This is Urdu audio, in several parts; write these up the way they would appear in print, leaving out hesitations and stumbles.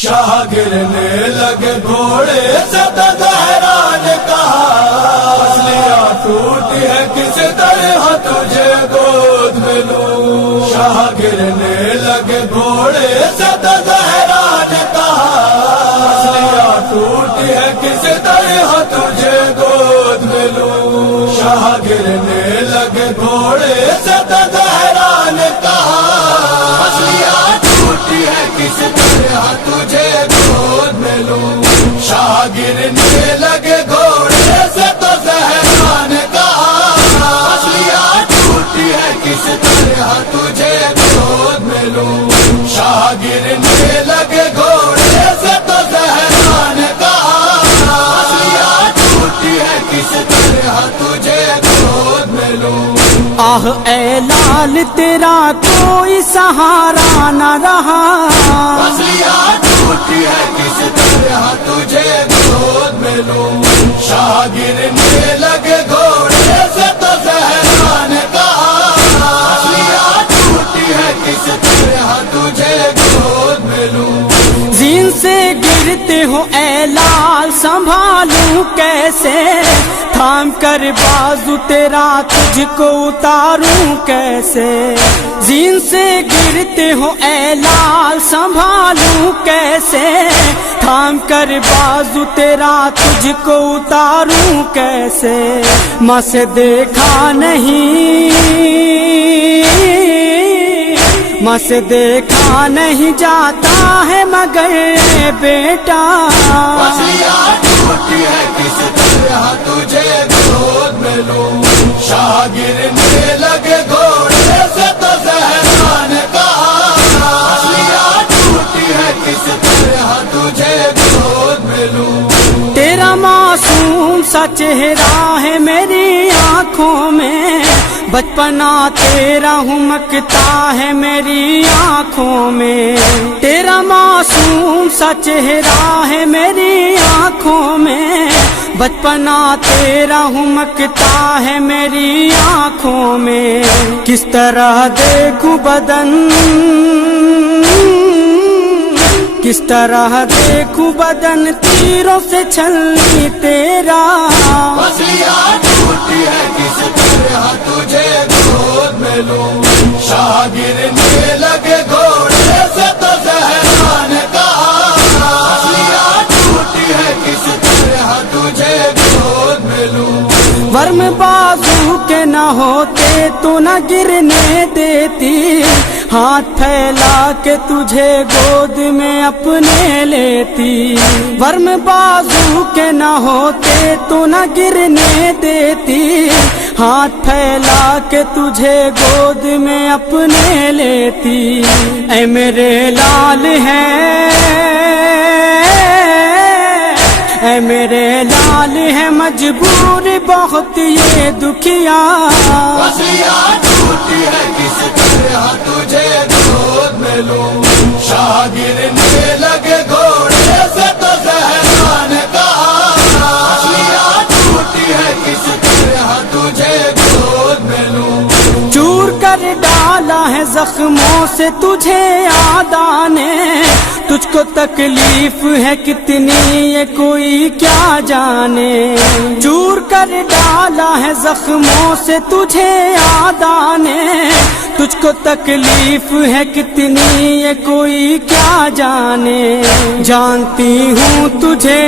شاہ گرنے لگے گھوڑے سے تو زہرا نے کہا پسلیاں ٹوٹی ہے کس طرح تجھے گود میں لوں. شاہ گرنے لگے گھوڑے سے تو زہرا نے کہا پسلیاں ٹوٹی ہے کس طرح تجھے گود میں لوں. شاہ گرنے لگے گھوڑے سے تو زہرا نے کہا پسلیاں ٹوٹی ہے کس طرح تجھے گود میں لوں. شاہ گرنے لگے گھوڑے سے تو زہرا نے کہا پسلیاں ٹوٹی ہے کس طرح تجھے گود میں لوں. شاہ گرنے لگے گھوڑے سے تو زہرا نے کہا پسلیاں ٹوٹی ہے کس طرح تجھے گود میں لوں. آہ اے لال تیرا کوئی سہارا نہ رہا پسلیاں ٹوٹی ہے کس طرح تجھے گود میں لوں. شاہ گرنے لگے گھوڑے سے تو زہرا نے کہا پسلیاں ٹوٹی ہے کس طرح تجھے گود میں لوں. زین سے گرتے ہو اے لال سنبھالوں کیسے تھام کر بازو تیرا تجھ کو اتاروں کیسے. زین سے گرتے ہو اے لال سنبھالوں کیسے تھام کر بازو تیرا تجھ کو اتاروں کیسے. ماں سے دیکھا نہیں ماں سے دیکھا نہیں جاتا ہے مگر بیٹا پسلیاں ٹوٹی ہے کس طرح تجھے گود میں لوں. شاہ گرنے لگے گھوڑے سے تو زہرا نے کہا پسلیاں ٹوٹی ہے کس طرح تجھے گود میں لوں. تیرا معصوم سا چہرہ ہے میری آنکھوں میں بچپنا تیرا ہمکتا ہے میری آنکھوں میں. تیرا معصوم سا چہرہ ہے میری آنکھوں میں بچپنا تیرا ہمکتا ہے میری آنکھوں میں. کس طرح دیکھوں بدن کس طرح دیکھوں بدن تیروں سے چھلنی تیرا پسلیاں ٹوٹی ہے کس طرح تجھے گود میں لوں. شاہ گرنے لگے گھوڑے سے تو زہرا نے کہا پسلیاں ٹوٹی ہے کس طرح تجھے گود میں لوں. ورم بازو کے نہ ہوتے تو نہ گرنے دیتی ہاتھ پھیلا کے تجھے گود میں اپنے لیتی. ورم بازو کے نہ ہوتے تو نہ گرنے دیتی ہاتھ پھیلا کے تجھے گود میں اپنے لیتی. اے میرے لال ہیں اے میرے لال ہے مجبور بہت یہ دکھیا پسلیاں ٹوٹی ہے کس طرح تجھے گود میں لوں. شاہ گرنے لگے گھوڑے سے تو زہرا نے کہا پسلیاں ٹوٹی ہے کس طرح تجھے گود میں لوں. چور کر ڈالا ہے زخموں سے تجھے آدھا نے تجھ کو تکلیف ہے کتنی یہ کوئی کیا جانے. چور کر ڈالا ہے زخموں سے تجھے آدھا نے تجھ کو تکلیف ہے کتنی یہ کوئی کیا جانے. جانتی ہوں تجھے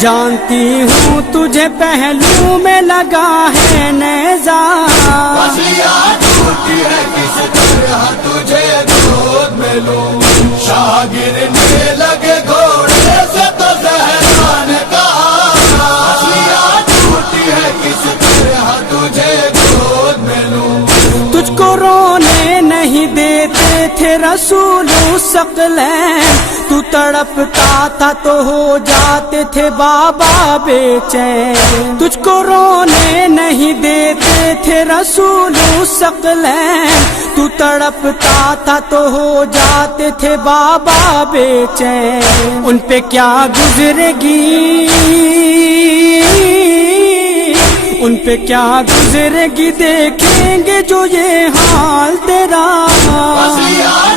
جانتی ہوں تجھے پہلو میں لگا ہے نیزہ پسلیاں ٹوٹی ہے کس طرح تجھے گود میں لوں. شاہ گرنے لگے گھوڑے سے تو زہرا نے کہا پسلیاں ٹوٹی ہے کس طرح تجھے گود میں لوں. تجھ کو رونے نہیں دیتے تھے رسول ثقلین تو تڑپتا تھا تو ہو جاتے تھے بابا بے چین. تجھ کو رونے نہیں دیتے تھے رسول ثقلین تو تڑپتا تھا تو ہو جاتے تھے بابا بے چین. ان پہ کیا گزرے گی ان پہ کیا گزرے گی دیکھیں گے جو یہ حال تیرا پسلیاں